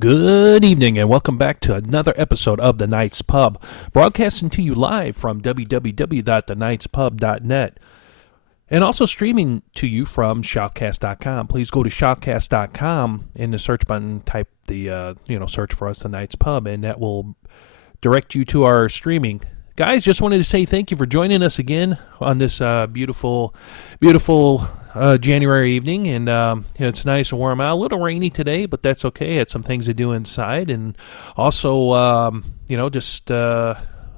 Good evening and welcome back to another episode of The Night's Pub, broadcasting to you live from www.thenightspub.net and also streaming to you from shoutcast.com. Please go to shoutcast.com, in the search button type the search for us, The Night's Pub, and that will direct you to our streaming. Guys, just wanted to say thank you for joining us again on this beautiful January evening, and it's nice and warm out. A little rainy today, but that's okay. Had some things to do inside, and also just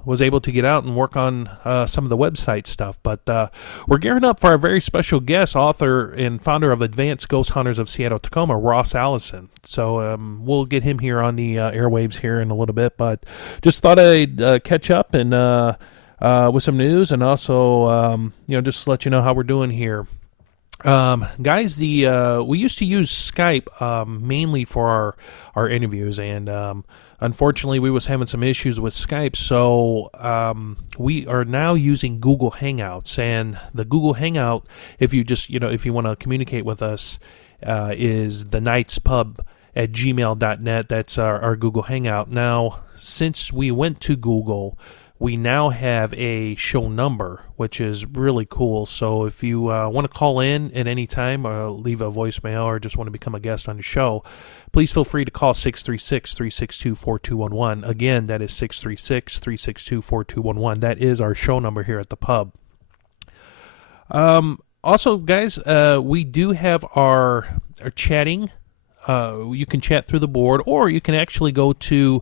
was able to get out and work on some of the website stuff. But we're gearing up for our very special guest, author and founder of Advanced Ghost Hunters of Seattle, Tacoma, Ross Allison. So we'll get him here on the airwaves here in a little bit, but just thought I'd catch up and with some news, and also just let you know how we're doing here. Guys, we used to use Skype mainly for our interviews, and unfortunately we was having some issues with Skype, so we are now using Google Hangouts. And the Google Hangout, if you just if you want to communicate with us, is thenightspub@gmail.net. That's our Google Hangout. Now, since we went to Google, we now have a show number, which is really cool. So if you want to call in at any time or leave a voicemail or just want to become a guest on the show, please feel free to call 636-362-4211. Again, that is 636-362-4211. That is our show number here at the pub. Also, guys, we do have our chatting. You can chat through the board, or you can actually go to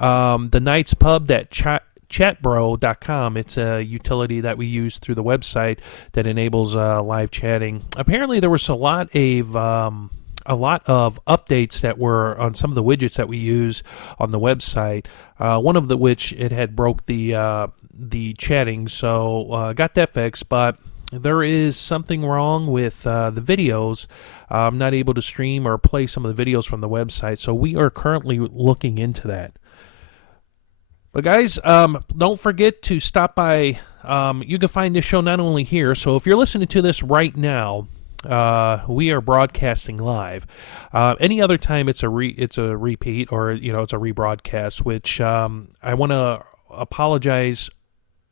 the Night's Pub, that chatbro.com. It's a utility that we use through the website that enables live chatting. Apparently, there was a lot of updates that were on some of the widgets that we use on the website. One of which it had broke the chatting, so got that fixed. But there is something wrong with the videos. I'm not able to stream or play some of the videos from the website, so we are currently looking into that. But guys, don't forget to stop by. You can find this show not only here, so if you're listening to this right now, we are broadcasting live. Any other time it's a repeat, or it's a rebroadcast, which I want to apologize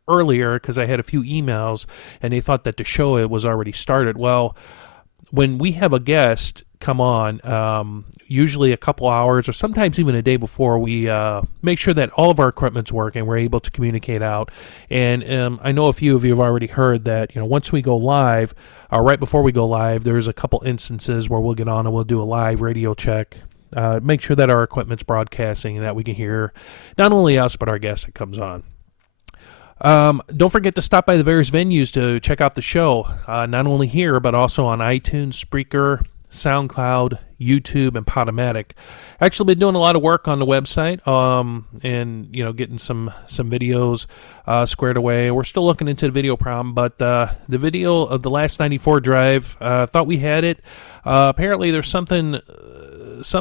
earlier because I had a few emails and they thought that the show was already started. Well, when we have a guest come on, usually a couple hours or sometimes even a day before, we make sure that all of our equipment's working. We're able to communicate out. And I know a few of you have already heard that, once we go live, right before we go live, there's a couple instances where we'll get on and we'll do a live radio check. Make sure that our equipment's broadcasting and that we can hear not only us, but our guest that comes on. Don't forget to stop by the various venues to check out the show, not only here, but also on iTunes, Spreaker, SoundCloud, YouTube, and Podomatic. Actually been doing a lot of work on the website, and getting some videos squared away. We're still looking into the video problem, but the video of the last 94 drive, thought we had it. Apparently there's something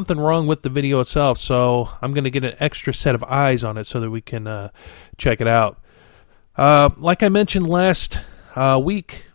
wrong with the video itself, so I'm going to get an extra set of eyes on it so that we can check it out. Like I mentioned last week,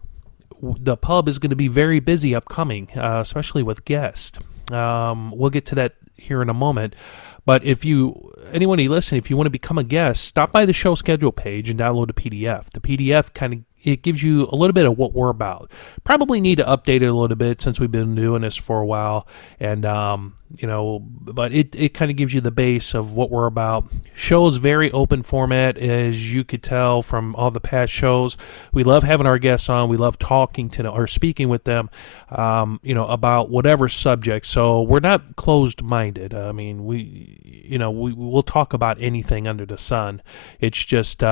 the pub is going to be very busy upcoming, especially with guests. We'll get to that here in a moment. But anyone who listen, if you want to become a guest, stop by the show schedule page and download a PDF. The PDF it gives you a little bit of what we're about. Probably need to update it a little bit since we've been doing this for a while. And, but it kind of gives you the base of what we're about. Show's very open format, as you could tell from all the past shows. We love having our guests on. We love talking to them or speaking with them, about whatever subject. So we're not closed-minded. I mean, we'll talk about anything under the sun. It's just,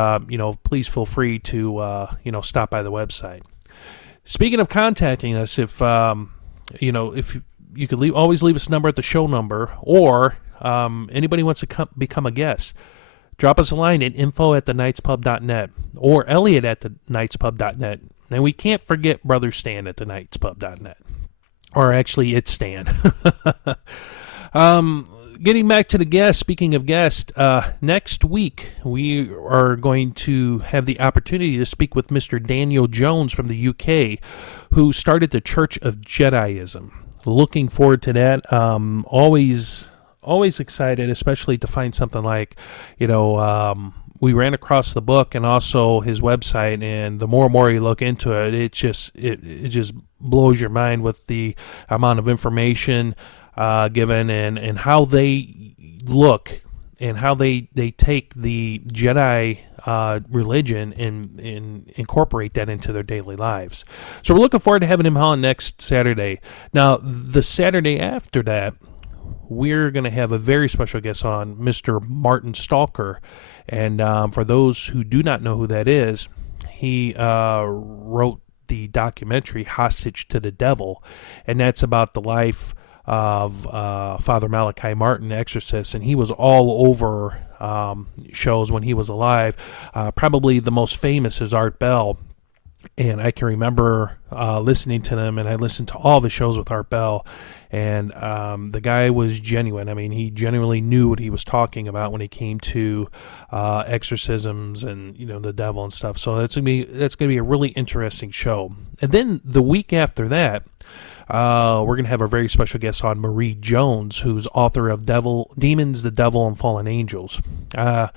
please feel free to, stop by the website. Speaking of contacting us, if you could always leave us a number at the show number, or anybody wants to become a guest, drop us a line at info@thenightspub.net or Elliot@thenightspub.net. And we can't forget Brother Stan at thenightspub.net. Or actually, it's Stan. Getting back to the guest, speaking of guests, next week we are going to have the opportunity to speak with Mr. Daniel Jones from the UK, who started the Church of Jediism. Looking forward to that. Always excited, especially to find something like, we ran across the book and also his website, and the more and more you look into it, it just blows your mind with the amount of information given and how they look and how they take the Jedi religion and incorporate that into their daily lives. So we're looking forward to having him on next Saturday. Now, the Saturday after that, we're going to have a very special guest on, Mr. Martin Stalker. And for those who do not know who that is, he wrote the documentary Hostage to the Devil, and that's about the life of Father Malachi Martin, Exorcist, and he was all over shows when he was alive. Probably the most famous is Art Bell, and I can remember listening to them, and I listened to all the shows with Art Bell, and the guy was genuine. I mean, he genuinely knew what he was talking about when it came to exorcisms and the devil and stuff. So that's gonna be a really interesting show. And then the week after that, we're going to have a very special guest on, Marie Jones, who's author of Demons, the Devil, and Fallen Angels. It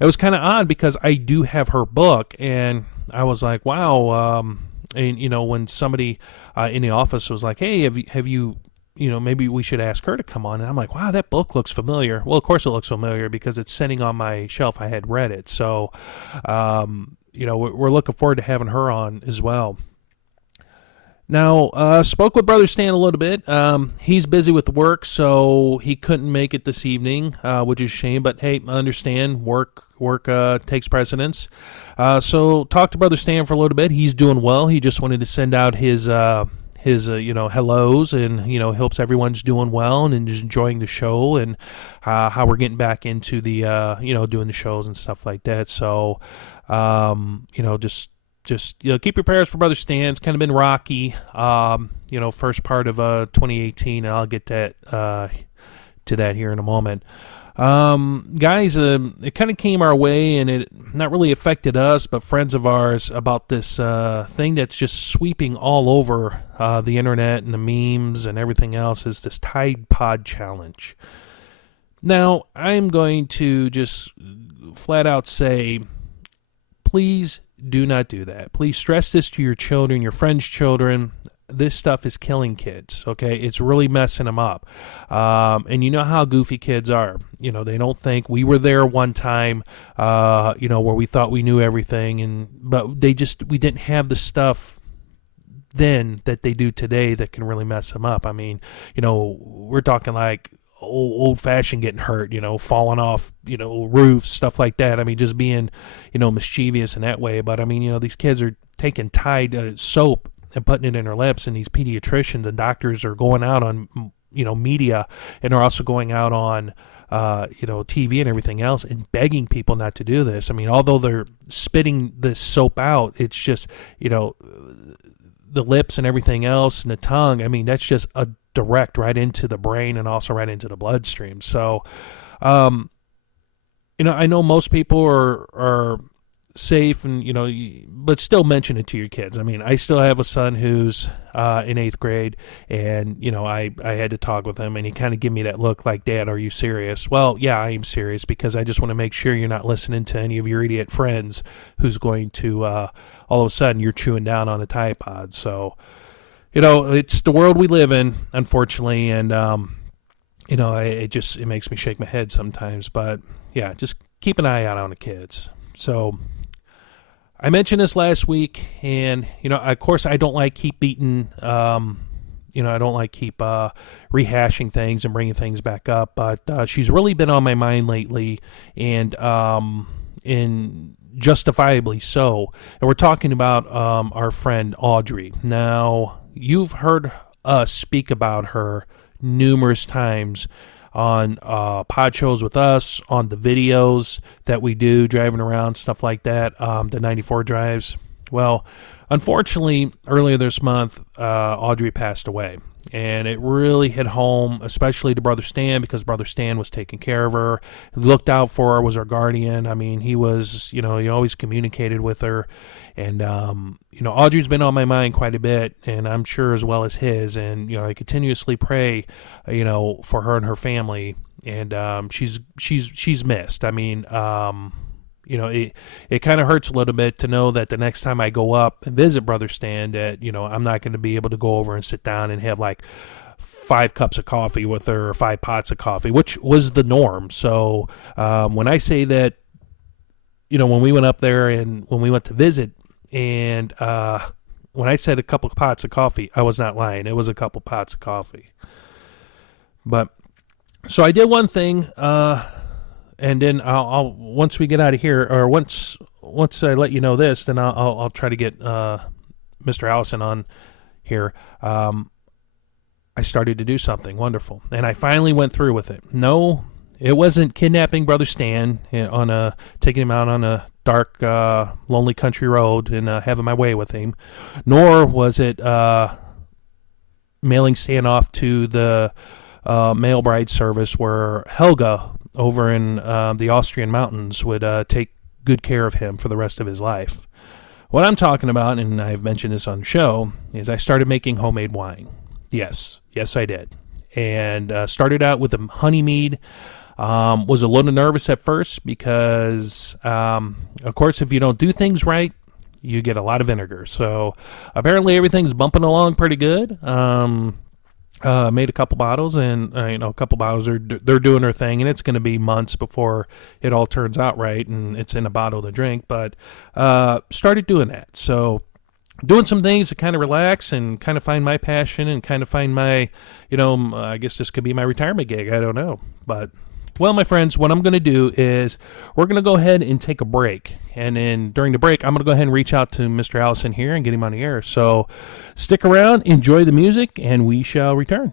was kind of odd because I do have her book, and I was like, wow. And, when somebody in the office was like, hey, have you maybe we should ask her to come on. And I'm like, wow, that book looks familiar. Well, of course it looks familiar because it's sitting on my shelf. I had read it. So, we're looking forward to having her on as well. Now, spoke with Brother Stan a little bit. He's busy with work, so he couldn't make it this evening, which is a shame. But, hey, I understand work takes precedence. So talked to Brother Stan for a little bit. He's doing well. He just wanted to send out his hellos, and hopes everyone's doing well and just enjoying the show, and how we're getting back into the doing the shows and stuff like that. So just keep your prayers for Brother Stan. It's kind of been rocky, first part of 2018, and I'll get to that here in a moment. Guys, it kind of came our way, and it not really affected us, but friends of ours, about this thing that's just sweeping all over the internet and the memes and everything else, is this Tide Pod Challenge. Now, I'm going to just flat out say, please do not do that. Please stress this to your children, your friends' children. This stuff is killing kids, okay? It's really messing them up. And you know how goofy kids are. They don't think. We were there one time, where we thought we knew everything, but we didn't have the stuff then that they do today that can really mess them up. I mean, we're talking like old-fashioned getting hurt, falling off, roofs, stuff like that. I mean, just being, mischievous in that way. But, I mean, these kids are taking Tide soap and putting it in their lips, and these pediatricians and doctors are going out on, media, and are also going out on, TV and everything else, and begging people not to do this. I mean, although they're spitting this soap out, it's just, the lips and everything else, and the tongue. I mean, that's just a direct right into the brain and also right into the bloodstream. So, I know most people are safe, and but still mention it to your kids. I mean, I still have a son who's in 8th grade, and I had to talk with him, and he kind of gave me that look like, Dad, are you serious? Well, yeah, I am serious, because I just want to make sure you're not listening to any of your idiot friends who's going to all of a sudden you're chewing down on a Tide Pod. So it's the world we live in, unfortunately, and it makes me shake my head sometimes. But yeah, just keep an eye out on the kids. So I mentioned this last week, and, of course, I don't like keep beating, I don't like keep rehashing things and bringing things back up, but she's really been on my mind lately, and justifiably so. And we're talking about our friend Audrey. Now, you've heard us speak about her numerous times on pod shows with us, on the videos that we do, driving around, stuff like that, the 94 drives. Well, unfortunately, earlier this month, Audrey passed away. And it really hit home, especially to Brother Stan, because Brother Stan was taking care of her, looked out for her, was her guardian. I mean, he was, he always communicated with her. And, Audrey's been on my mind quite a bit, and I'm sure as well as his. And, I continuously pray, for her and her family. And she's missed. I mean, it kind of hurts a little bit to know that the next time I go up and visit Brother Stan, that, I'm not going to be able to go over and sit down and have like 5 cups of coffee with her, or 5 pots of coffee, which was the norm. So when I say that, when we went up there and when we went to visit, and when I said a couple of pots of coffee, I was not lying. It was a couple pots of coffee. But so I did one thing, and then I'll once we get out of here, or once I let you know this, then I'll try to get Mr. Allison on here. I started to do something wonderful, and I finally went through with it. No, it wasn't kidnapping Brother Stan taking him out on a dark, lonely country road and having my way with him, nor was it mailing Stan off to the mail bride service where Helga over in the Austrian mountains would take good care of him for the rest of his life. What I'm talking about, and I've mentioned this on the show, is I started making homemade wine. Yes, I did. And started out with a honey mead. Was a little nervous at first because, of course, if you don't do things right, you get a lot of vinegar. So apparently everything's bumping along pretty good. Made a couple bottles, and a couple bottles they're doing their thing, and it's going to be months before it all turns out right, and it's in a bottle to drink. But started doing that. So doing some things to kind of relax and kind of find my passion and kind of find my, I guess this could be my retirement gig. I don't know, but. Well, my friends, what I'm going to do is we're going to go ahead and take a break. And then during the break, I'm going to go ahead and reach out to Mr. Allison here and get him on the air. So stick around, enjoy the music, and we shall return.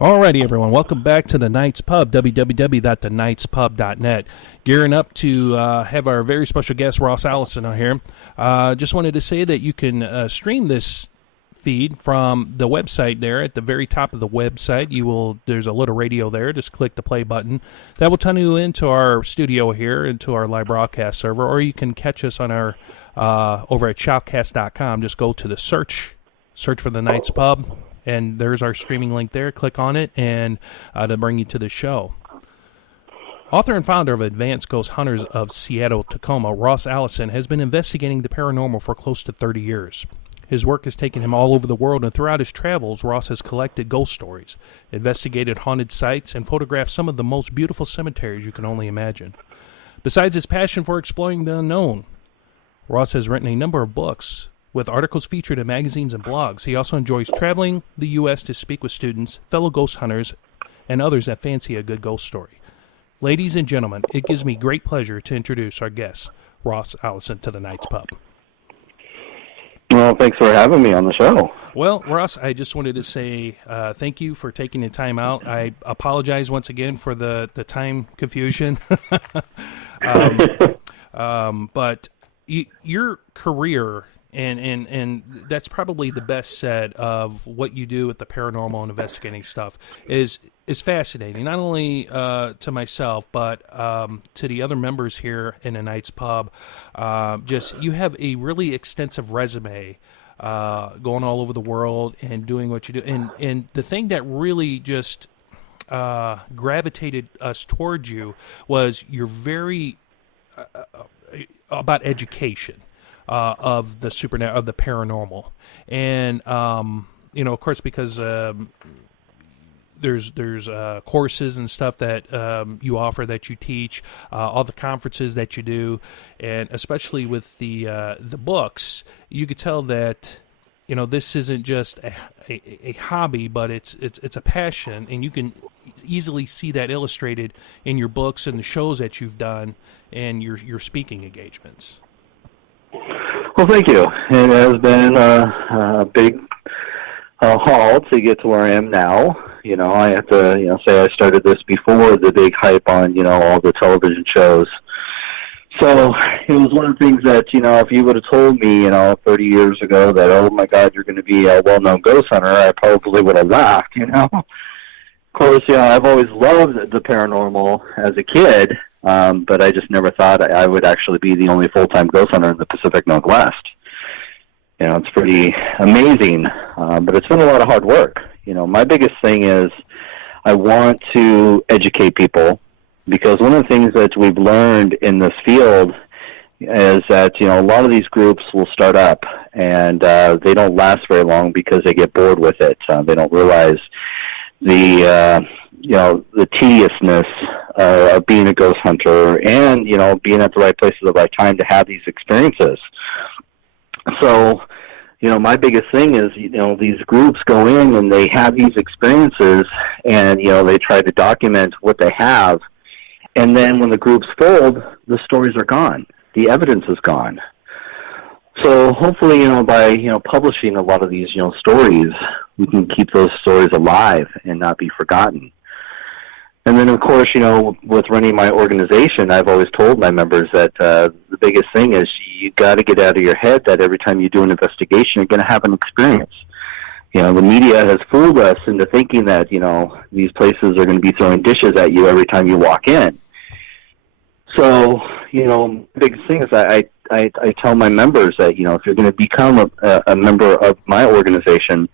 Alrighty, everyone. Welcome back to the Knights Pub, www.thenightspub.net. Gearing up to have our very special guest, Ross Allison, on here. Just wanted to say that you can stream this feed from the website there. At the very top of the website, there's a little radio there. Just click the play button. That will turn you into our studio here, into our live broadcast server, or you can catch us on our over at shoutcast.com. Just go to the search for the Knights Pub. And there's our streaming link there. Click on it, and to bring you to the show. Author and founder of Advanced Ghost Hunters of Seattle, Tacoma, Ross Allison has been investigating the paranormal for close to 30 years. His work has taken him all over the world, and throughout his travels, Ross has collected ghost stories, investigated haunted sites, and photographed some of the most beautiful cemeteries you can only imagine. Besides his passion for exploring the unknown, Ross has written a number of books, with articles featured in magazines and blogs. He also enjoys traveling the U.S. to speak with students, fellow ghost hunters, and others that fancy a good ghost story. Ladies and gentlemen, it gives me great pleasure to introduce our guest, Ross Allison, to the Knights Pub. Well, thanks for having me on the show. Well, Ross, I just wanted to say thank you for taking the time out. I apologize once again for the time confusion. But your career... And that's probably the best said of what you do with the paranormal and investigating stuff is fascinating, not only to myself, but to the other members here in the Knights Pub. You have a really extensive resume going all over the world and doing what you do. And the thing that really just gravitated us towards you was you're very about education. Of the of the paranormal, and of course, because there's courses and stuff that you offer, that you teach, all the conferences that you do, and especially with the books, you could tell that this isn't just a hobby, but it's a passion, and you can easily see that illustrated in your books and the shows that you've done and your speaking engagements. Well, thank you. It has been a big haul to get to where I am now. I have to, say I started this before the big hype on, all the television shows. So it was one of the things that, if you would have told me, 30 years ago that, oh, my God, you're going to be a well-known ghost hunter, I probably would have laughed, Of course, I've always loved the paranormal as a kid. But I just never thought I would actually be the only full-time ghost hunter in the Pacific Northwest. It's pretty amazing, but it's been a lot of hard work. My biggest thing is I want to educate people, because one of the things that we've learned in this field is that, a lot of these groups will start up, and they don't last very long because they get bored with it. They don't realize the tediousness of being a ghost hunter, and, being at the right place at the right time to have these experiences. So, my biggest thing is, these groups go in and they have these experiences, and, they try to document what they have. And then when the groups fold, the stories are gone. The evidence is gone. So hopefully, by, publishing a lot of these, stories, we can keep those stories alive and not be forgotten. And then, of course, with running my organization, I've always told my members that the biggest thing is you got to get out of your head that every time you do an investigation, you're going to have an experience. The media has fooled us into thinking that, these places are going to be throwing dishes at you every time you walk in. So, the biggest thing is I tell my members that, if you're going to become a member of my organization,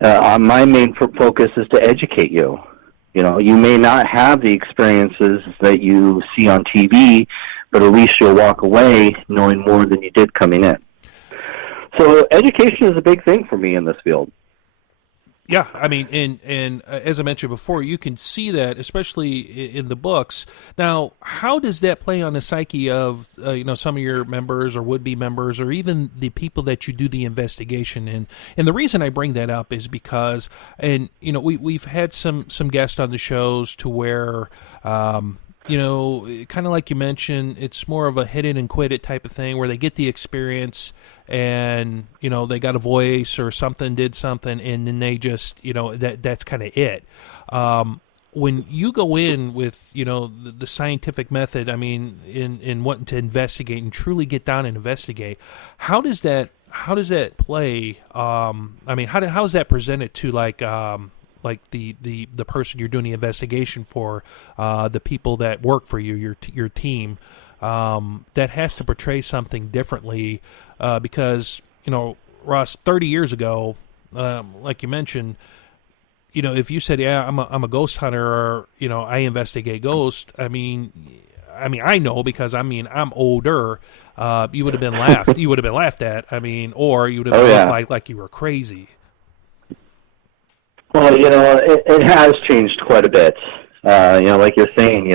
my main focus is to educate you. You may not have the experiences that you see on TV, but at least you'll walk away knowing more than you did coming in. So education is a big thing for me in this field. Yeah, I mean, and as I mentioned before, you can see that, especially in the books. Now, how does that play on the psyche of some of your members or would-be members, or even the people that you do the investigation in? And the reason I bring that up is because, and we've had some guests on the shows to where kind of like you mentioned, it's more of a hit it and quit it type of thing where they get the experience and, they got a voice or something, did something, and then they just, that's kind of it. When you go in with, the scientific method, I mean, in wanting to investigate and truly get down and investigate, how does that play? I mean, how is that presented to like the person you're doing the investigation for, the people that work for you, your team, that has to portray something differently, because Ross, 30 years ago, like you mentioned, if you said, yeah, I'm a ghost hunter, or I investigate ghosts, I mean I know because I'm older. You would have been laughed. You would have been laughed at. I mean, or you would have been like you were crazy. Well, it has changed quite a bit. Like you're saying,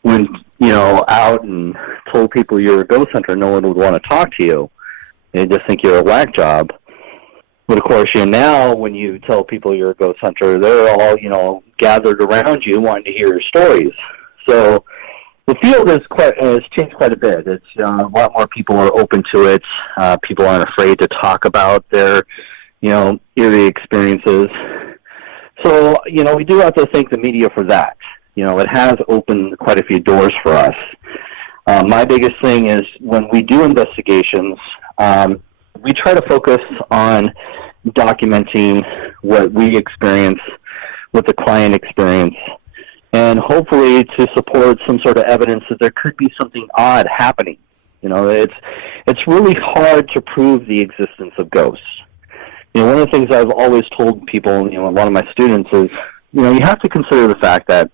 when, out and told people you're a ghost hunter, no one would want to talk to you. They just think you're a whack job. But of course, now when you tell people you're a ghost hunter, they're all, gathered around you wanting to hear your stories. So the field has changed quite a bit. It's a lot more people are open to it. People aren't afraid to talk about their eerie experiences. So, we do have to thank the media for that. It has opened quite a few doors for us. My biggest thing is when we do investigations, we try to focus on documenting what we experience, what the client experience, and hopefully to support some sort of evidence that there could be something odd happening. It's really hard to prove the existence of ghosts. One of the things I've always told people, a lot of my students is, you have to consider the fact that,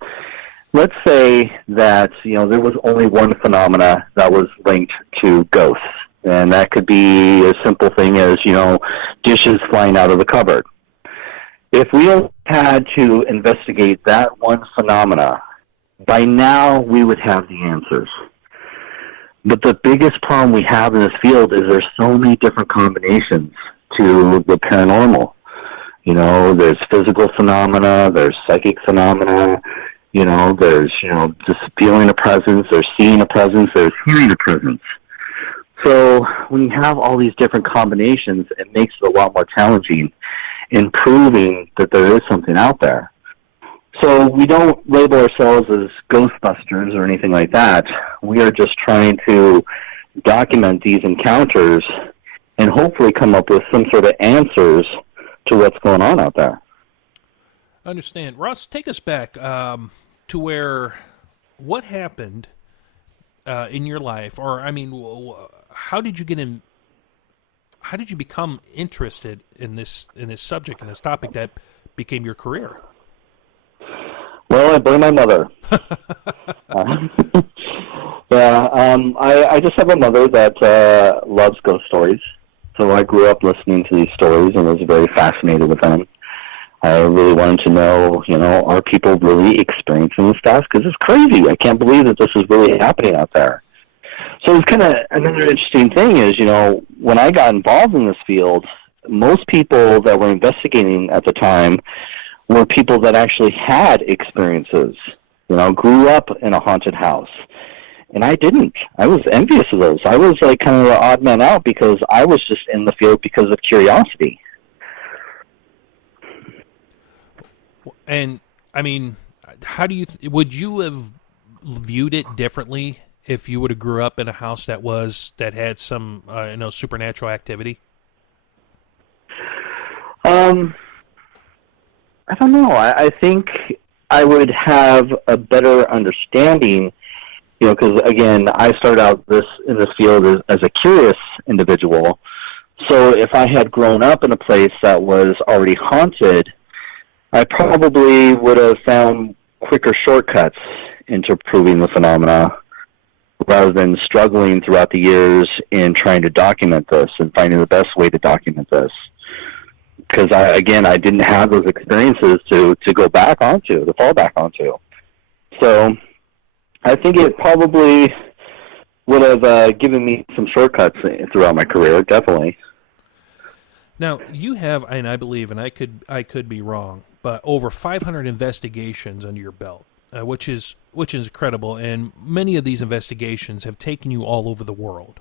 let's say that, there was only one phenomena that was linked to ghosts. And that could be a simple thing as, dishes flying out of the cupboard. If we had to investigate that one phenomena, by now we would have the answers. But the biggest problem we have in this field is there's so many different combinations to the paranormal. There's physical phenomena, there's psychic phenomena, there's, just feeling a presence, there's seeing a presence, there's hearing a presence. So when you have all these different combinations, it makes it a lot more challenging in proving that there is something out there. So we don't label ourselves as Ghostbusters or anything like that. We are just trying to document these encounters and hopefully come up with some sort of answers to what's going on out there. I understand. Ross, take us back to where, what happened in your life, or how did you get in? How did you become interested in this subject and this topic that became your career? Well, I blame my mother. I just have a mother that loves ghost stories. So I grew up listening to these stories and was very fascinated with them. I really wanted to know, are people really experiencing this stuff? Because it's crazy. I can't believe that this is really happening out there. So it's kind of another interesting thing is, when I got involved in this field, most people that were investigating at the time were people that actually had experiences, grew up in a haunted house. And I didn't. I was envious of those. I was like kind of the odd man out because I was just in the field because of curiosity. And, would you have viewed it differently if you would have grew up in a house that had some, supernatural activity? I don't know. I think I would have a better understanding, because again, I started out in this field as a curious individual. So if I had grown up in a place that was already haunted, I probably would have found quicker shortcuts into proving the phenomena rather than struggling throughout the years in trying to document this and finding the best way to document this. Because, I didn't have those experiences to go back onto, to fall back onto. So I think it probably would have given me some shortcuts throughout my career, definitely. Now, you have, and I believe, and I could be wrong, but over 500 investigations under your belt. which is incredible. And many of these investigations have taken you all over the world.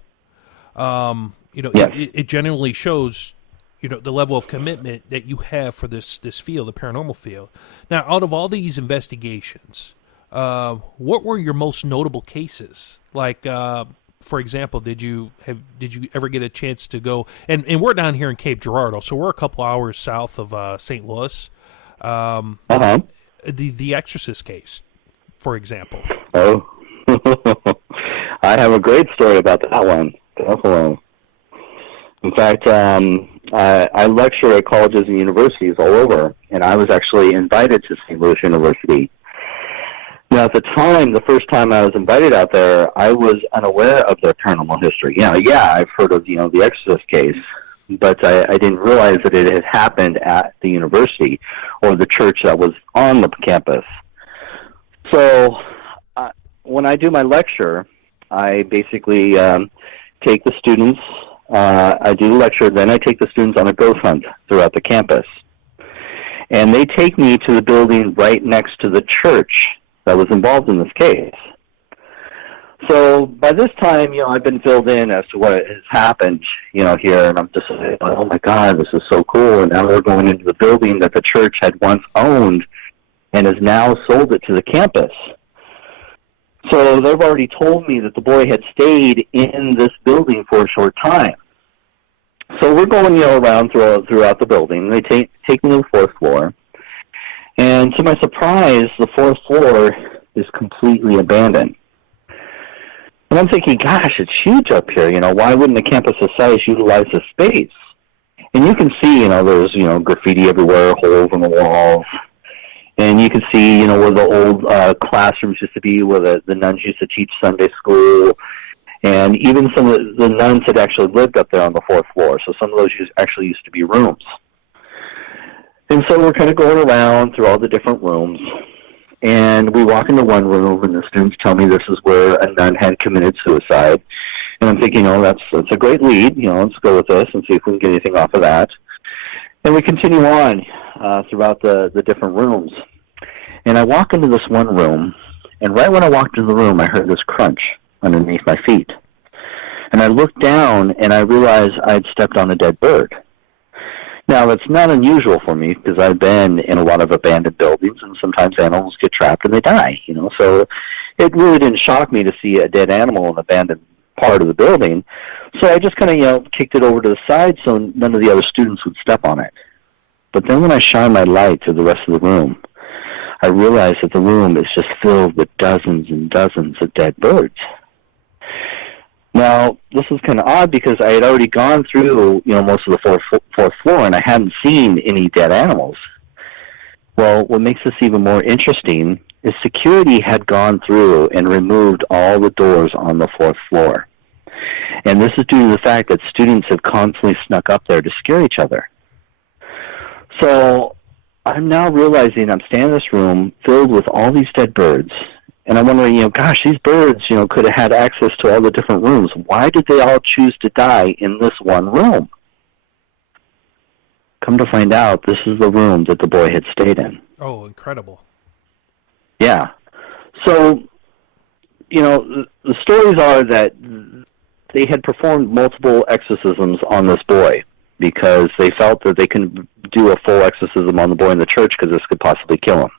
Yes. It generally shows, the level of commitment that you have for this field, the paranormal field. Now, out of all these investigations, what were your most notable cases? Like, for example, did you ever get a chance to go? And we're down here in Cape Girardeau, so we're a couple hours south of St. Louis. The Exorcist case, for example. Oh, I have a great story about that one. Definitely. In fact, I lecture at colleges and universities all over, and I was actually invited to St. Louis University. Now, at the time, the first time I was invited out there, I was unaware of their paranormal history. I've heard of, the Exorcist case, but I didn't realize that it had happened at the university or the church that was on the campus. So when I do my lecture, I basically take the students, I do the lecture, then I take the students on a ghost hunt throughout the campus. And they take me to the building right next to the church that was involved in this case. So by this time, I've been filled in as to what has happened, here, and I'm just like, oh my God, this is so cool. And now we're going into the building that the church had once owned and has now sold it to the campus. So they've already told me that the boy had stayed in this building for a short time. So we're going, around throughout the building. They take me to the fourth floor. And to my surprise, the fourth floor is completely abandoned. And I'm thinking, gosh, it's huge up here. Why wouldn't the campus society utilize this space? And you can see, there's, graffiti everywhere, holes in the walls. And you can see, where the old classrooms used to be, where the nuns used to teach Sunday school. And even some of the nuns had actually lived up there on the fourth floor. So some of those actually used to be rooms. And so we're kind of going around through all the different rooms. And we walk into one room, and the students tell me this is where a nun had committed suicide. And I'm thinking, that's a great lead. Let's go with this and see if we can get anything off of that. And we continue on throughout the different rooms. And I walk into this one room, and right when I walked into the room, I heard this crunch underneath my feet. And I looked down, and I realized I'd stepped on a dead bird. Now, that's not unusual for me because I've been in a lot of abandoned buildings, and sometimes animals get trapped and they die, So it really didn't shock me to see a dead animal in an abandoned part of the building. So I just kind of, kicked it over to the side so none of the other students would step on it. But then when I shine my light to the rest of the room, I realized that the room is just filled with dozens and dozens of dead birds. Now, this is kind of odd because I had already gone through, most of the fourth floor, and I hadn't seen any dead animals. Well, what makes this even more interesting is security had gone through and removed all the doors on the fourth floor. And this is due to the fact that students have constantly snuck up there to scare each other. So I'm now realizing I'm standing in this room filled with all these dead birds. And I'm wondering, gosh, these birds, could have had access to all the different rooms. Why did they all choose to die in this one room? Come to find out, this is the room that the boy had stayed in. Oh, incredible. Yeah. So, the stories are that they had performed multiple exorcisms on this boy because they felt that they couldn't do a full exorcism on the boy in the church because this could possibly kill him.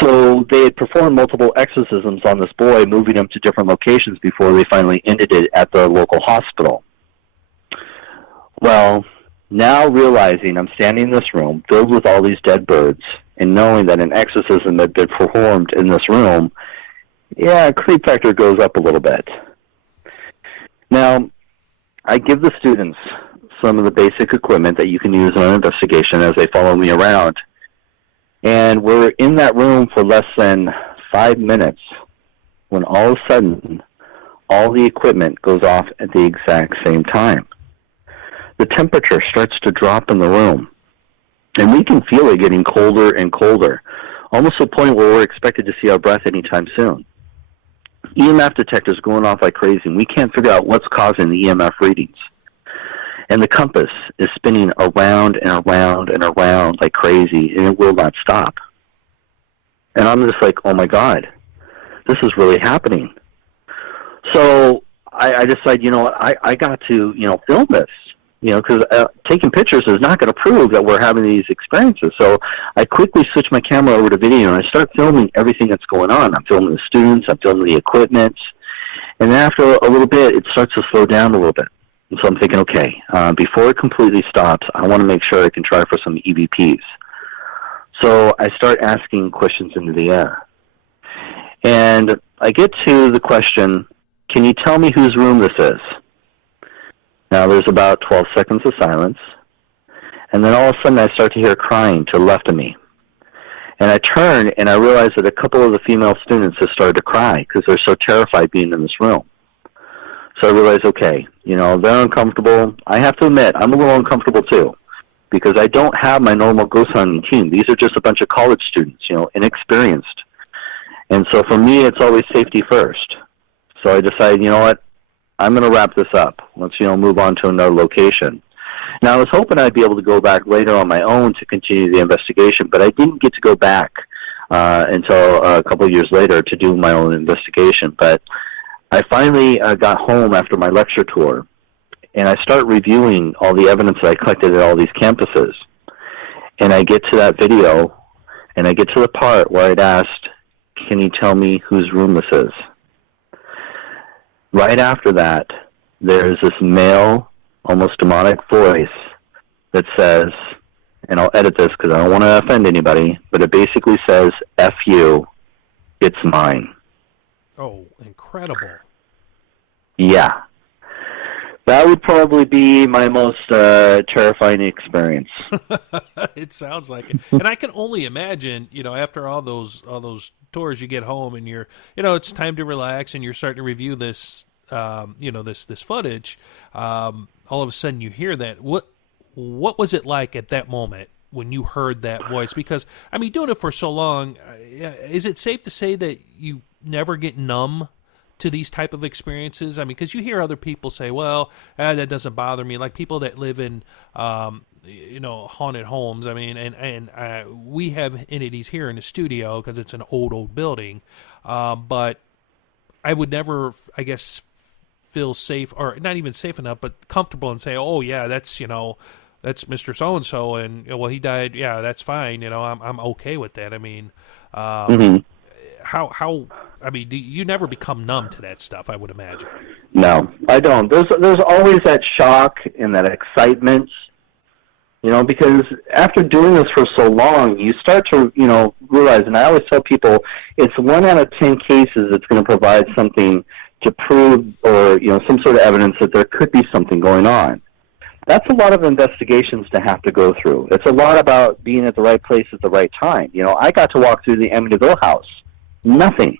So they had performed multiple exorcisms on this boy, moving him to different locations before they finally ended it at the local hospital. Well, now realizing I'm standing in this room filled with all these dead birds and knowing that an exorcism had been performed in this room, creep factor goes up a little bit. Now, I give the students some of the basic equipment that you can use in an investigation as they follow me around. And we're in that room for less than 5 minutes when all of a sudden, all the equipment goes off at the exact same time. The temperature starts to drop in the room, and we can feel it getting colder and colder, almost to the point where we're expected to see our breath anytime soon. EMF detectors going off like crazy, and we can't figure out what's causing the EMF readings. And the compass is spinning around and around and around like crazy, and it will not stop. And I'm just like, oh my God, this is really happening. So I decided, I got to, film this, because taking pictures is not going to prove that we're having these experiences. So I quickly switched my camera over to video, and I start filming everything that's going on. I'm filming the students, I'm filming the equipment, and then after a little bit, it starts to slow down a little bit. And so I'm thinking, okay, before it completely stops, I want to make sure I can try for some EVPs. So I start asking questions into the air. And I get to the question, can you tell me whose room this is? Now there's about 12 seconds of silence. And then all of a sudden I start to hear crying to the left of me. And I turn and I realize that a couple of the female students have started to cry because they're so terrified being in this room. So I realize, okay, they're uncomfortable. I have to admit, I'm a little uncomfortable too, because I don't have my normal ghost hunting team. These are just a bunch of college students, inexperienced. And so for me, it's always safety first. So I decided, what, I'm going to wrap this up. Let's, move on to another location. Now, I was hoping I'd be able to go back later on my own to continue the investigation, but I didn't get to go back until a couple of years later to do my own investigation. But I finally got home after my lecture tour, and I start reviewing all the evidence that I collected at all these campuses. And I get to that video, and I get to the part where I'd asked, can you tell me whose room this is? Right after that, there's this male, almost demonic voice that says, and I'll edit this because I don't want to offend anybody, but it basically says, F you, it's mine. Oh, incredible. Yeah. That would probably be my most terrifying experience. It sounds like it. And I can only imagine, after all those tours, you get home and you're, it's time to relax and you're starting to review this, this footage. All of a sudden you hear that. What was it like at that moment when you heard that voice? Because, doing it for so long, is it safe to say that you never get numb to these type of experiences? Because you hear other people say, well, that doesn't bother me. Like people that live in, haunted homes. We have entities here in the studio because it's an old building. But I would never, I guess, feel safe, or not even safe enough, but comfortable and say, oh yeah, that's Mr. So-and-so, and well, he died. Yeah, that's fine. I'm okay with that. How you never become numb to that stuff, I would imagine. No, I don't. There's always that shock and that excitement, because after doing this for so long, you start to, realize, and I always tell people, it's 1 out of 10 cases that's going to provide something to prove or, some sort of evidence that there could be something going on. That's a lot of investigations to have to go through. It's a lot about being at the right place at the right time. I got to walk through the Amityville house. Nothing.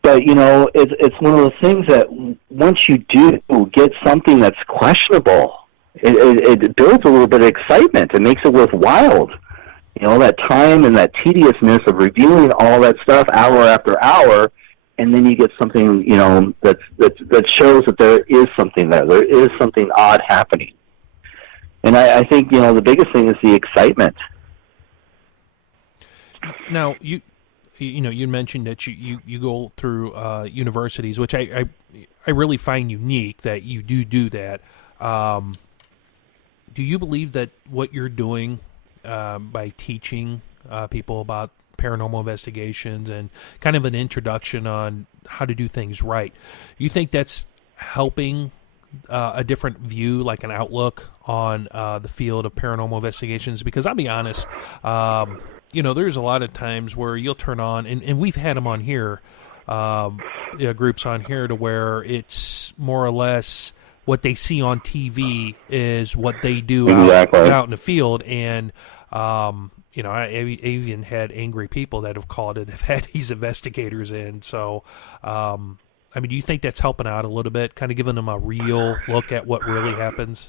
But, it's one of those things that once you do get something that's questionable, it builds a little bit of excitement. It makes it worthwhile. That time and that tediousness of reviewing all that stuff hour after hour, and then you get something, that shows that there is something there. There is something odd happening. And I think, the biggest thing is the excitement. Now, you mentioned that you go through universities, which I really find unique that you do that. Do you believe that what you're doing by teaching people about paranormal investigations and kind of an introduction on how to do things right, you think that's helping a different view, like an outlook on the field of paranormal investigations? Because I'll be honest, there's a lot of times where you'll turn on, and we've had them on here, groups on here, to where it's more or less what they see on TV is what they do out in the field. And, I even had angry people that have called it, have had these investigators in. So, do you think that's helping out a little bit, kind of giving them a real look at what really happens?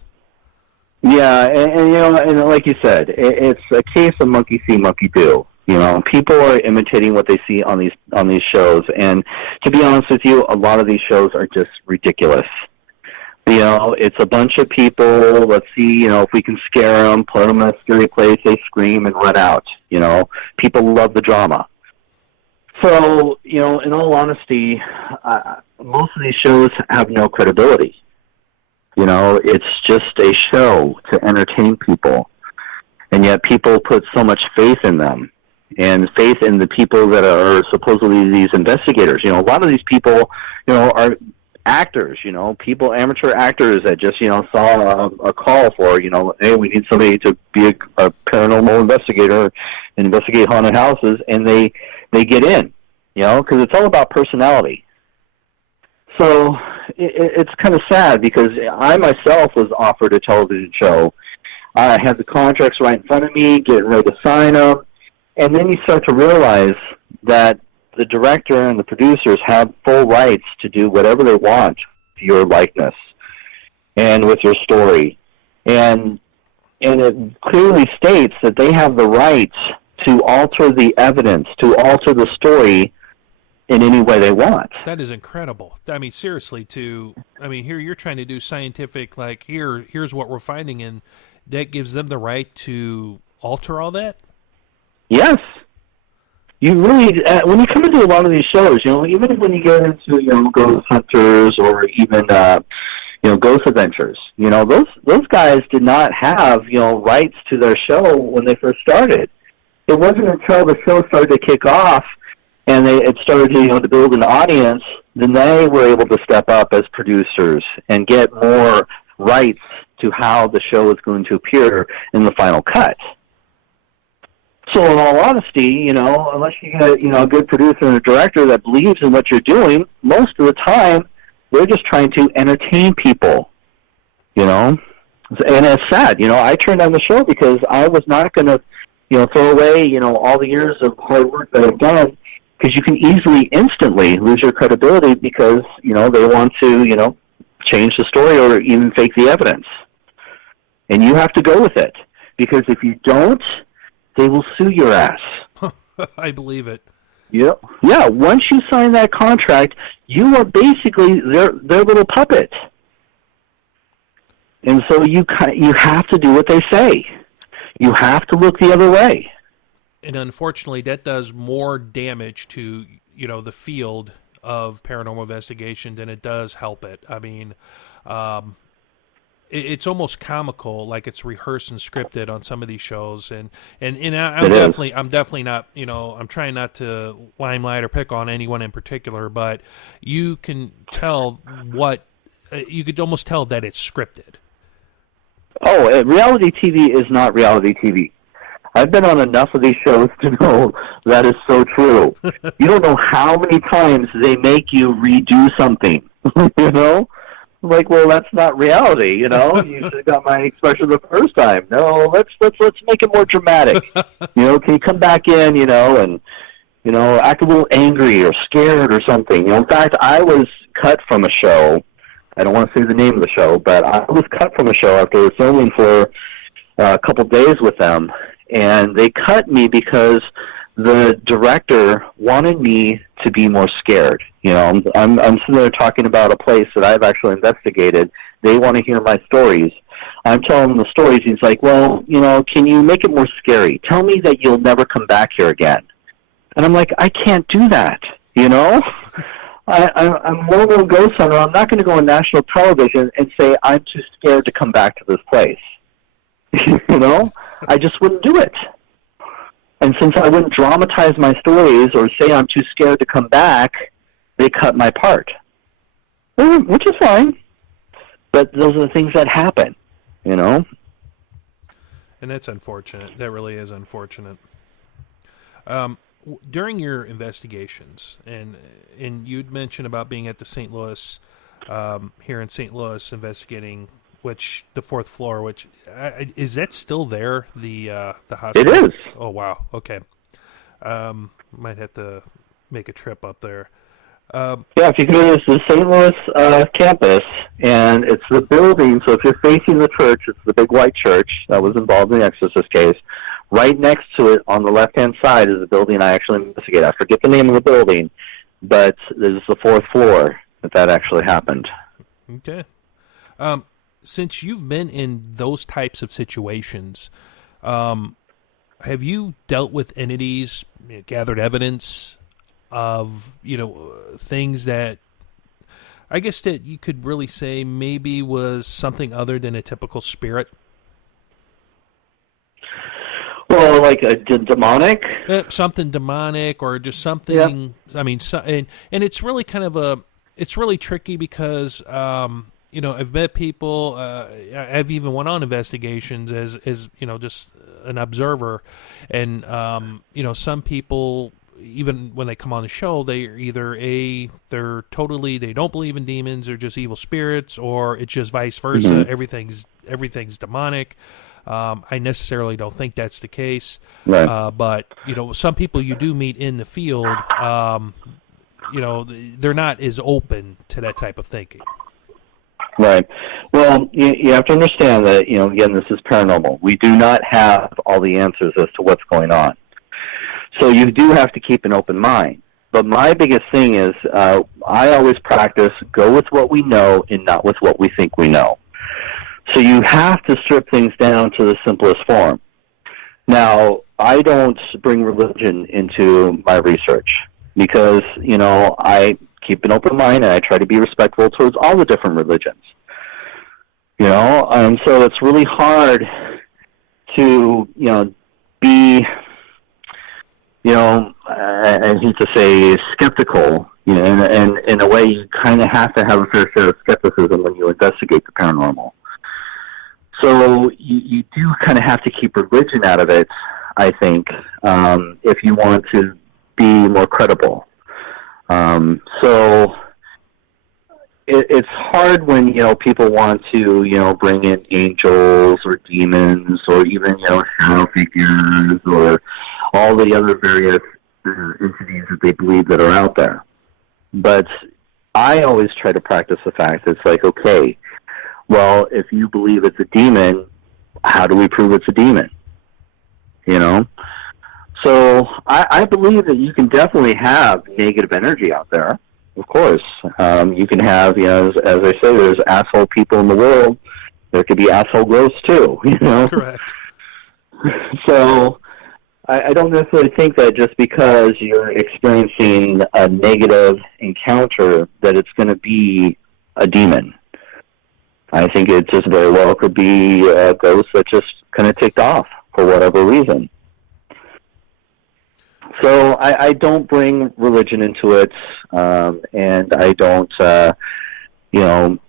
Yeah, and like you said, it's a case of monkey see, monkey do. People are imitating what they see on these shows, and to be honest with you, a lot of these shows are just ridiculous. It's a bunch of people. Let's see, if we can scare them, put them in a scary place, they scream and run out. People love the drama. So, in all honesty, most of these shows have no credibility. It's just a show to entertain people. And yet people put so much faith in them and faith in the people that are supposedly these investigators. A lot of these people, are actors, people, amateur actors that just, saw a call for, hey, we need somebody to be a paranormal investigator and investigate haunted houses, and they get in, because it's all about personality. So it's kind of sad because I myself was offered a television show. I had the contracts right in front of me, getting ready to sign them, and then you start to realize that the director and the producers have full rights to do whatever they want to your likeness and with your story. And it clearly states that they have the right to alter the evidence, to alter the story in any way they want. That is incredible. I mean, seriously, here you're trying to do scientific, like, here's what we're finding, and that gives them the right to alter all that? Yes. You really, when you come into a lot of these shows, even when you get into, Ghost Hunters or even, Ghost Adventures, those guys did not have, rights to their show when they first started. It wasn't until the show started to kick off and it started to build an audience, then they were able to step up as producers and get more rights to how the show is going to appear in the final cut. So in all honesty, unless you get, a good producer and a director that believes in what you're doing, most of the time, they're just trying to entertain people, And it's sad, I turned down the show because I was not going to, throw away, all the years of hard work that I've done, because you can easily, instantly lose your credibility because, they want to, change the story or even fake the evidence. And you have to go with it, because if you don't, they will sue your ass. I believe it. Yeah. Yeah. Once you sign that contract, you are basically their little puppet. And so you have to do what they say. You have to look the other way. And unfortunately, that does more damage to, the field of paranormal investigation than it does help it. I mean, it's almost comical, like it's rehearsed and scripted on some of these shows, and I'm definitely not, I'm trying not to limelight or pick on anyone in particular, but you can tell you could almost tell that it's scripted. Oh, reality TV is not reality TV. I've been on enough of these shows to know that is so true. You don't know how many times they make you redo something, Like, well, that's not reality, You should have got my expression the first time. No, let's make it more dramatic. Can you come back in, and act a little angry or scared or something. In fact, I was cut from a show. I don't want to say the name of the show, but I was cut from a show after filming for a couple days with them, and they cut me because the director wanted me to be more scared. I'm sitting there talking about a place that I've actually investigated. They want to hear my stories. I'm telling them the stories. He's like, well, can you make it more scary? Tell me that you'll never come back here again. And I'm like, I can't do that, I'm a well-known ghost hunter. I'm not going to go on national television and say I'm too scared to come back to this place. I just wouldn't do it. And since I wouldn't dramatize my stories or say I'm too scared to come back, they cut my part, which is fine. But those are the things that happen, And that's unfortunate. That really is unfortunate. During your investigations, and you'd mentioned about being at the St. Louis, here in St. Louis, investigating the fourth floor, which is that still there? The hospital? It is. Oh wow. Okay. Might have to make a trip up there. Yeah, if you go to the St. Louis campus, and it's the building. So if you're facing the church, it's the big white church that was involved in the Exorcist case. Right next to it, on the left-hand side, is the building I actually investigated. I forget the name of the building, but this is the fourth floor that actually happened. Okay. Since you've been in those types of situations, have you dealt with entities, gathered evidence of, things that I guess that you could really say maybe was something other than a typical spirit? Well, like a demonic? Something demonic or just something, yeah. I mean, and it's really kind of it's really tricky because, I've met people, I've even went on investigations as just an observer, and, some people, even when they come on the show, they're either they don't believe in demons or just evil spirits, or it's just vice versa. Mm-hmm. Everything's demonic. I necessarily don't think that's the case. Right. But, some people you do meet in the field, they're not as open to that type of thinking. Right. Well, you have to understand that, again, this is paranormal. We do not have all the answers as to what's going on. So you do have to keep an open mind. But my biggest thing is I always practice go with what we know and not with what we think we know. So you have to strip things down to the simplest form. Now, I don't bring religion into my research because, I keep an open mind and I try to be respectful towards all the different religions. And so it's really hard to, be, I hate to say skeptical, and in a way you kind of have to have a fair share of skepticism when you investigate the paranormal. So you do kind of have to keep religion out of it, I think, if you want to be more credible. So it's hard when, people want to, bring in angels or demons or even, shadow figures or all the other various entities that they believe that are out there. But I always try to practice the fact that it's like, okay, well, if you believe it's a demon, how do we prove it's a demon? So I believe that you can definitely have negative energy out there. Of course. You can have, as I say, there's asshole people in the world. There could be asshole ghosts too, Correct. So I don't necessarily think that just because you're experiencing a negative encounter that it's going to be a demon. I think it just very well could be a ghost that just kind of ticked off for whatever reason. So I don't bring religion into it, and I don't, I find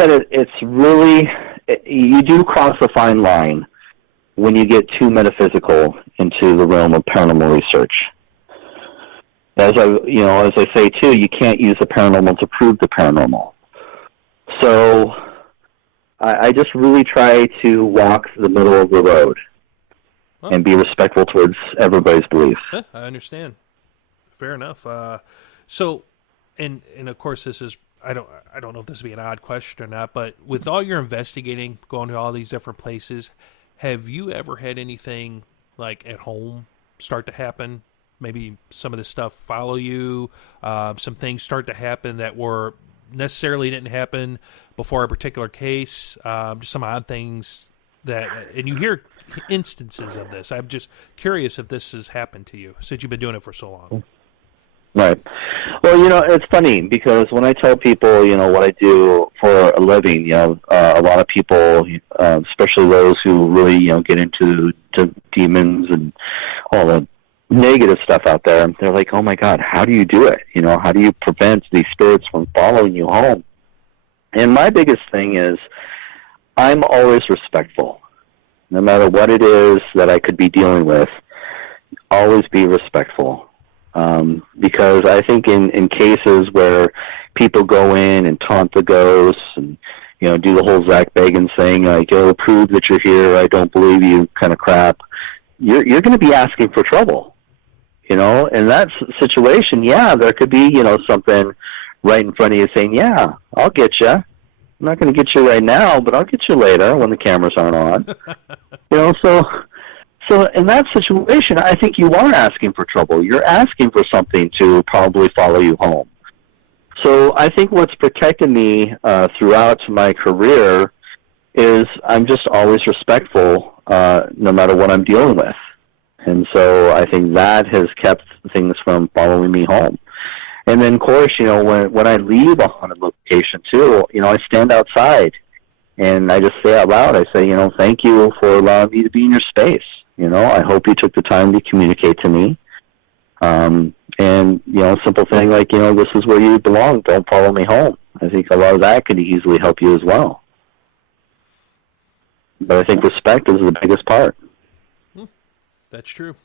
that it's really, you do cross a fine line when you get too metaphysical into the realm of paranormal research. As I say too, you can't use the paranormal to prove the paranormal. So I just really try to walk the middle of the road and be respectful towards everybody's beliefs. I understand. Fair enough. So, and of course, this is I don't know if this would be an odd question or not, but with all your investigating, going to all these different places, have you ever had anything like at home start to happen? Maybe some of this stuff follow you. Some things start to happen that were necessarily didn't happen before a particular case. Just some odd things and you hear instances of this. I'm just curious if this has happened to you since you've been doing it for so long. Right. Well, it's funny because when I tell people, what I do for a living, a lot of people, especially those who really, get into demons and all the negative stuff out there, they're like, oh my God, how do you do it? How do you prevent these spirits from following you home? And my biggest thing is I'm always respectful. No matter what it is that I could be dealing with, always be respectful. Because I think in cases where people go in and taunt the ghosts and, do the whole Zach Bagans thing, like, prove that you're here, I don't believe you kind of crap, you're going to be asking for trouble. In that situation, there could be, something right in front of you saying, yeah, I'll get you. I'm not going to get you right now, but I'll get you later when the cameras aren't on. So in that situation, I think you are asking for trouble. You're asking for something to probably follow you home. So I think what's protected me throughout my career is I'm just always respectful no matter what I'm dealing with. And so I think that has kept things from following me home. And then, of course, when I leave a haunted location, too, I stand outside and I just say out loud, I say, thank you for allowing me to be in your space. I hope you took the time to communicate to me. And, simple thing like, this is where you belong. Don't follow me home. I think a lot of that could easily help you as well. But I think respect is the biggest part. That's true.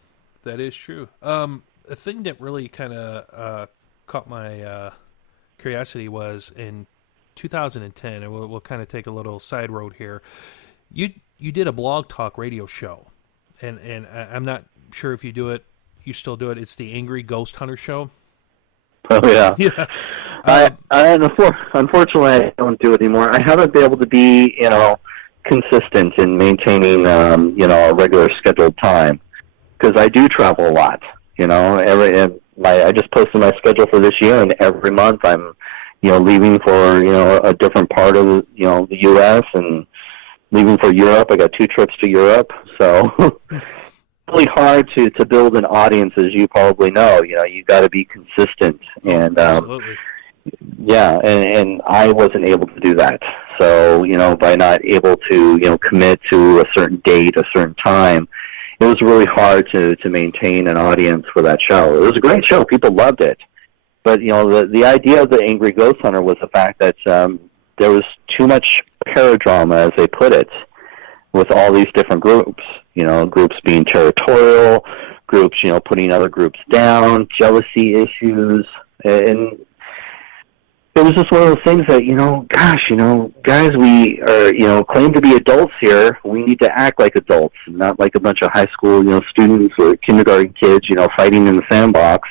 That is true. A thing that really kind of caught my curiosity was in 2010, and we'll kind of take a little side road here. You did a blog talk radio show, and I'm not sure if you do it. You still do it. It's the Angry Ghost Hunter Show. Oh yeah. Yeah. Unfortunately, I don't do it anymore. I haven't been able to be, consistent in maintaining, a regular scheduled time because I do travel a lot. I just posted my schedule for this year, and every month I'm, leaving for, a different part of, the U.S. and leaving for Europe. I got 2 trips to Europe, so really hard to build an audience, as you probably know. You got to be consistent, and and I wasn't able to do that. So by not able to commit to a certain date, a certain time, it was really hard to maintain an audience for that show. It was a great show; people loved it. But the idea of the Angry Ghost Hunter was the fact that there was too much paradrama, as they put it, with all these different groups. Groups being territorial, groups, putting other groups down, jealousy issues. And it was just one of those things that, guys, we are, claim to be adults here. We need to act like adults, not like a bunch of high school, students or kindergarten kids, fighting in the sandbox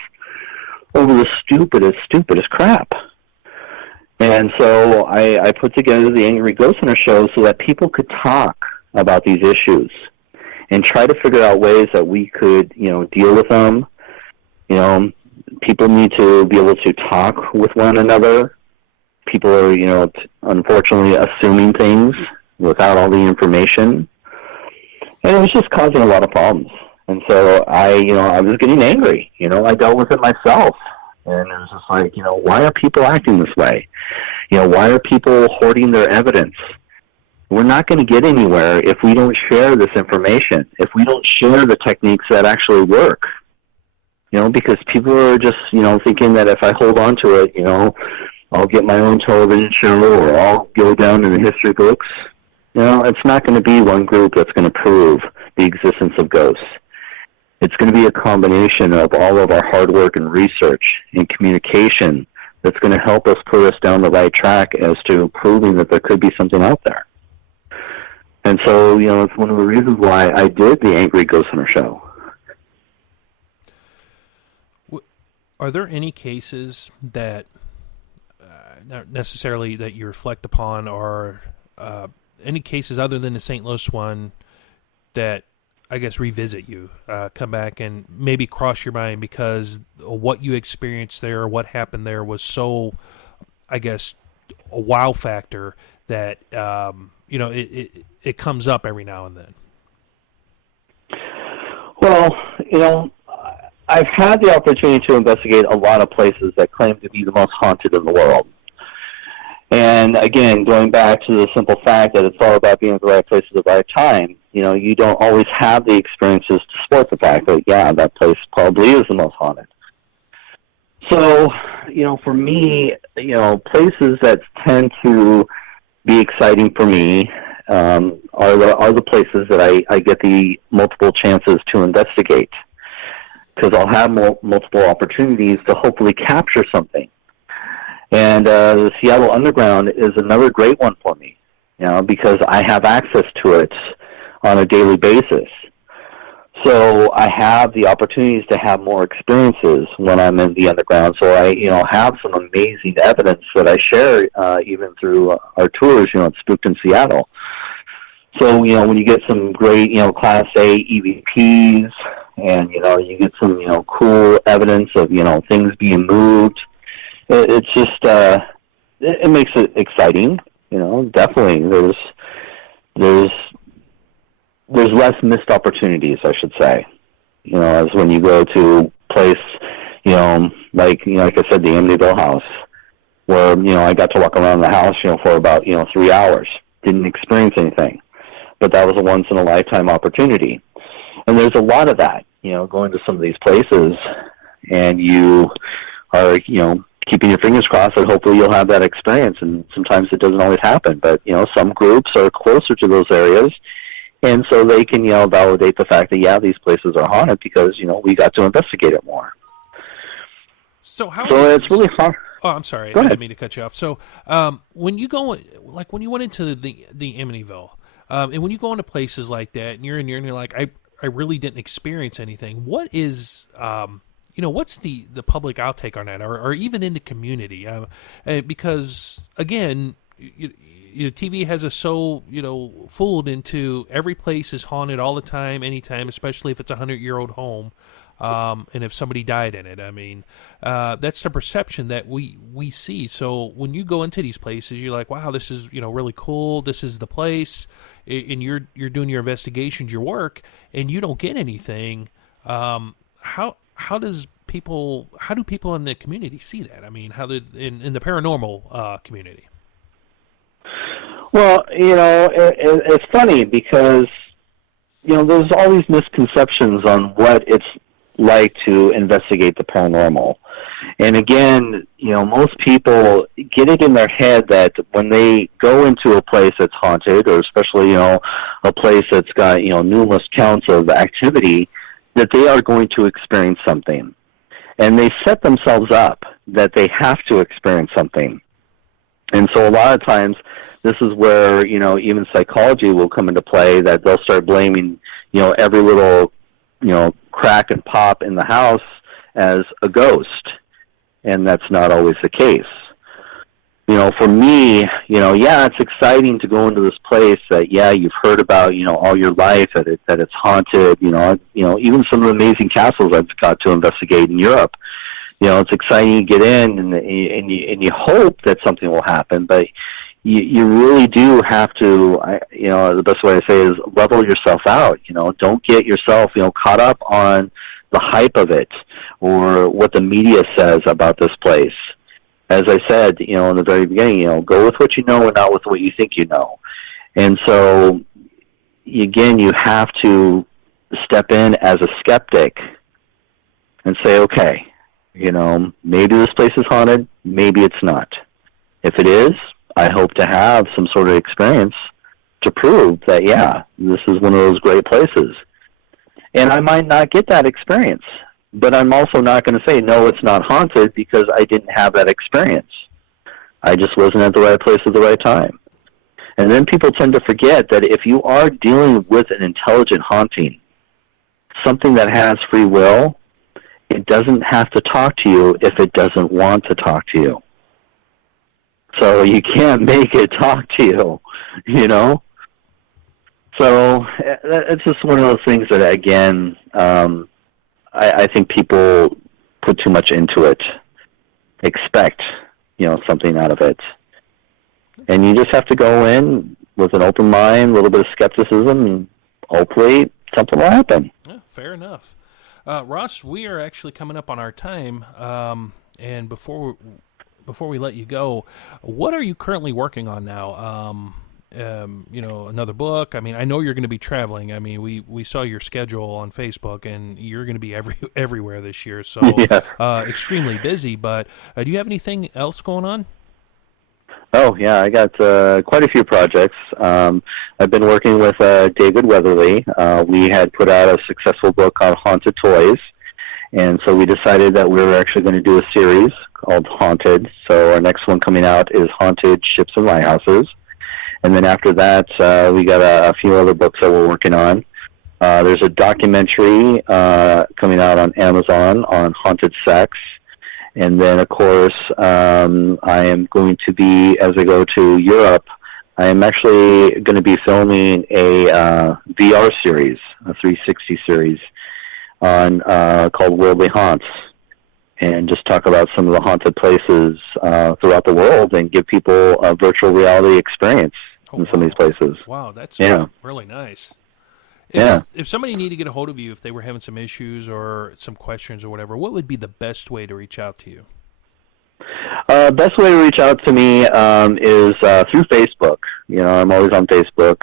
over the stupidest crap. And so I put together the Angry Ghost Hunter Show so that people could talk about these issues and try to figure out ways that we could, deal with them. People need to be able to talk with one another. People are, unfortunately assuming things without all the information. And it was just causing a lot of problems. And so I was getting angry. I dealt with it myself. And it was just like, why are people acting this way? Why are people hoarding their evidence? We're not going to get anywhere if we don't share this information, if we don't share the techniques that actually work. Because people are just, thinking that if I hold on to it, I'll get my own television show or I'll go down in the history books. It's not going to be one group that's going to prove the existence of ghosts. It's going to be a combination of all of our hard work and research and communication that's going to help us put us down the right track as to proving that there could be something out there. And so, it's one of the reasons why I did the Angry Ghost Hunter Show. Are there any cases that, not necessarily that you reflect upon, or any cases other than the St. Louis one that, I guess, revisit you, come back and maybe cross your mind because what you experienced there or what happened there was so, I guess, a wow factor that, it comes up every now and then? Well, I've had the opportunity to investigate a lot of places that claim to be the most haunted in the world. And again, going back to the simple fact that it's all about being at the right place at the right time, you don't always have the experiences to support the fact that, that place probably is the most haunted. So, for me, places that tend to be exciting for me are the places that I get the multiple chances to investigate, because I'll have multiple opportunities to hopefully capture something. And the Seattle Underground is another great one for me, because I have access to it on a daily basis. So I have the opportunities to have more experiences when I'm in the underground. So I, have some amazing evidence that I share even through our tours, at Spooked in Seattle. So, when you get some great, Class A EVPs and, you get some, cool evidence of, things being moved, it's just it makes it exciting. Definitely there's less missed opportunities, I should say. As when you go to place, like I said, the Amityville house, where I got to walk around the house, for about 3 hours. Didn't experience anything, but that was a once in a lifetime opportunity. And there's a lot of that, going to some of these places, and you are, keeping your fingers crossed that hopefully you'll have that experience. And sometimes it doesn't always happen, but some groups are closer to those areas, and so they can validate the fact that these places are haunted because we got to investigate it more. So it's really hard. Oh, I'm sorry. Go I ahead. didn't mean to cut you off. So when you go, like when you went into the Amityville, and when you go into places like that, and you're in there, and you're like, I really didn't experience anything. What is, what's the public outtake on that, or even in the community? Because again, TV has us so fooled into every place is haunted all the time, anytime, especially if it's a 100-year-old home. And if somebody died in it, I mean, that's the perception that we see. So when you go into these places, you're like, wow, this is, really cool. This is the place. And you're doing your investigations, your work, and you don't get anything. How do people in the community see that? I mean, how in the paranormal community? Well, it's funny because, there's all these misconceptions on what it's like to investigate the paranormal. And again, most people get it in their head that when they go into a place that's haunted, or especially, a place that's got, numerous counts of activity, that they are going to experience something. And they set themselves up that they have to experience something. And so a lot of times, this is where, even psychology will come into play, that they'll start blaming, every little, crack and pop in the house as a ghost. And that's not always the case. For me, it's exciting to go into this place that, you've heard about, all your life, that it's haunted, even some of the amazing castles I've got to investigate in Europe. It's exciting to get in, and you hope that something will happen, but you really do have to, the best way to say is level yourself out. Don't get yourself, caught up on the hype of it or what the media says about this place. As I said, in the very beginning, go with what you know and not with what you think you know. And so, again, you have to step in as a skeptic and say, okay, maybe this place is haunted, maybe it's not. If it is, I hope to have some sort of experience to prove that, this is one of those great places. And I might not get that experience, but I'm also not going to say, no, it's not haunted, because I didn't have that experience. I just wasn't at the right place at the right time. And then people tend to forget that if you are dealing with an intelligent haunting, something that has free will, it doesn't have to talk to you if it doesn't want to talk to you. So you can't make it talk to you, So it's just one of those things that, again, I think people put too much into it, expect, something out of it. And you just have to go in with an open mind, a little bit of skepticism, and hopefully something will happen. Yeah, fair enough. Ross, we are actually coming up on our time, and before we let you go, what are you currently working on now? Another book? I mean, I know you're going to be traveling. I mean, we saw your schedule on Facebook, and you're going to be everywhere this year, so extremely busy. But do you have anything else going on? Oh, yeah, I got quite a few projects. I've been working with David Weatherly. We had put out a successful book called Haunted Toys, and so we decided that we were actually going to do a series called Haunted. So our next one coming out is Haunted Ships and Lighthouses. And then after that, we got a few other books that we're working on. There's a documentary coming out on Amazon on haunted sex. And then, of course, I am going to be, as I go to Europe, I am actually going to be filming a VR series, a 360 series, on called Worldly Haunts. and just talk about some of the haunted places throughout the world and give people a virtual reality experience in some of these places. Wow, that's really nice. If somebody needed to get a hold of you, if they were having some issues or some questions or whatever, what would be the best way to reach out to you? Best way to reach out to me is through Facebook. I'm always on Facebook.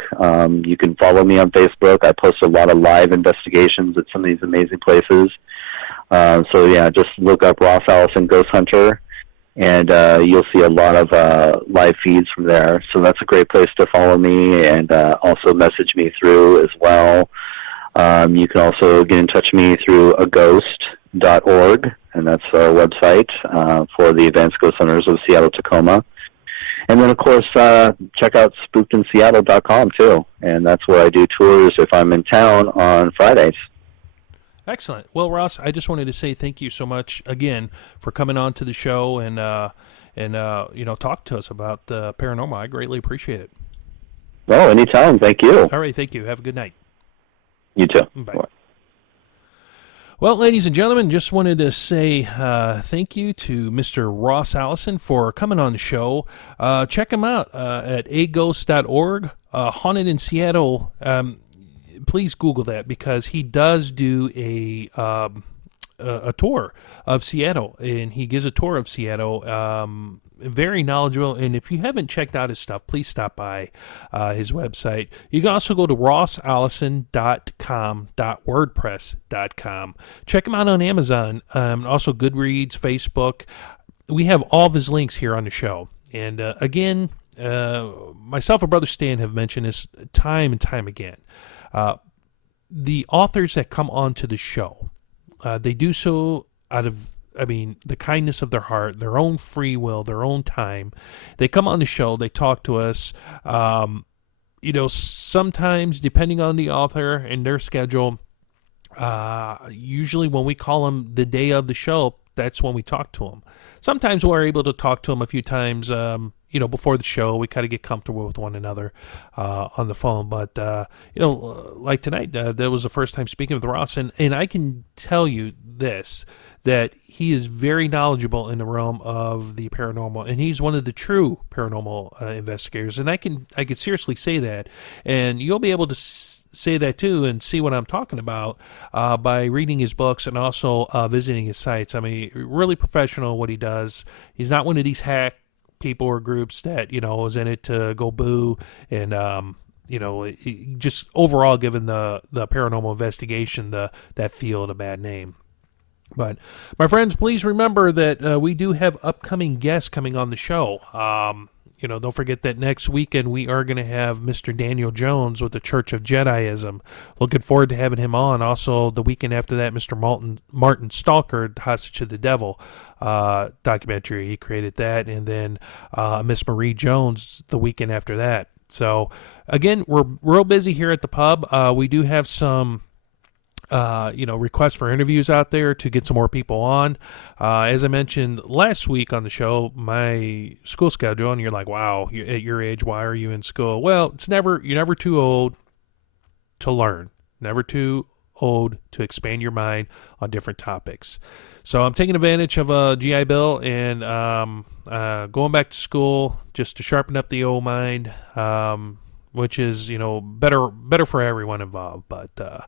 You can follow me on Facebook. I post a lot of live investigations at some of these amazing places. Just look up Ross Allison Ghost Hunter, and you'll see a lot of live feeds from there. So that's a great place to follow me, and also message me through as well. You can also get in touch with me through aghost.org, and that's our website for the Advanced Ghost Hunters of Seattle, Tacoma. And then, of course, check out spookedinseattle.com, too, and that's where I do tours if I'm in town on Fridays. Excellent. Well, Ross, I just wanted to say thank you so much again for coming on to the show and talk to us about paranormal. I greatly appreciate it. Oh, anytime. Thank you. All right. Thank you. Have a good night. You too. Bye. Well, ladies and gentlemen, just wanted to say thank you to Mr. Ross Allison for coming on the show. Check him out at aghost.org. Haunted in Seattle. Please Google that, because he does do a tour of Seattle, and he gives a tour of Seattle. Very knowledgeable, and if you haven't checked out his stuff, please stop by his website. You can also go to rossallison.com.wordpress.com. Check him out on Amazon, also Goodreads, Facebook. We have all of his links here on the show. And again, myself and Brother Stan have mentioned this time and time again. The authors that come onto the show, they do so out of, the kindness of their heart, their own free will, their own time. They come on the show, they talk to us. Sometimes, depending on the author and their schedule, usually when we call them the day of the show, that's when we talk to them. Sometimes we're able to talk to them a few times, before the show. We kind of get comfortable with one another on the phone. But, like tonight, that was the first time speaking with Ross. And I can tell you this, that he is very knowledgeable in the realm of the paranormal. And he's one of the true paranormal investigators. And I can seriously say that. And you'll be able to say that too and see what I'm talking about by reading his books and also visiting his sites. Really professional what he does. He's not one of these hack people or groups that, is in it to go boo and, just overall giving the paranormal investigation that field a bad name. But, my friends, please remember that we do have upcoming guests coming on the show. Don't forget that next weekend we are going to have Mr. Daniel Jones with the Church of Jediism. Looking forward to having him on. Also, the weekend after that, Mr. Martin Stalker, Hostage to the Devil documentary. He created that. And then Miss Marie Jones the weekend after that. So, again, we're real busy here at the pub. We do have some requests for interviews out there to get some more people on. As I mentioned last week on the show, my school schedule, and you're like, wow, at your age, why are you in school? Well, you're never too old to learn, never too old to expand your mind on different topics. So I'm taking advantage of a GI Bill and going back to school just to sharpen up the old mind, which is, better for everyone involved. But,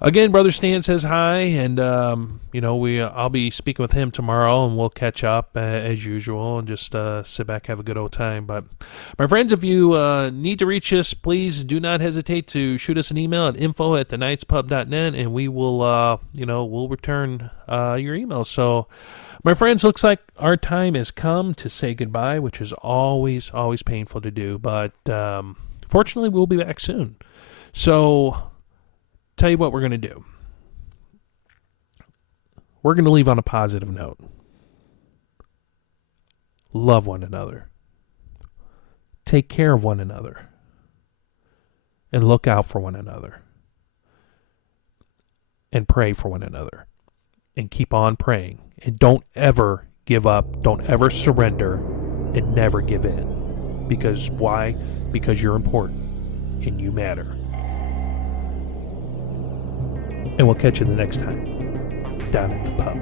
again, Brother Stan says hi, and, I'll be speaking with him tomorrow, and we'll catch up as usual and just sit back, have a good old time. But, my friends, if you need to reach us, please do not hesitate to shoot us an email at info@thenightspub.net, and we will, we'll return your email. So, my friends, looks like our time has come to say goodbye, which is always, always painful to do. But, fortunately, we'll be back soon. So, tell you what we're going to do. We're going to leave on a positive note. Love one another. Take care of one another. And look out for one another. And pray for one another. And keep on praying. And don't ever give up. Don't ever surrender. And never give in. Because why? Because you're important. And you matter. And we'll catch you the next time down at the pub.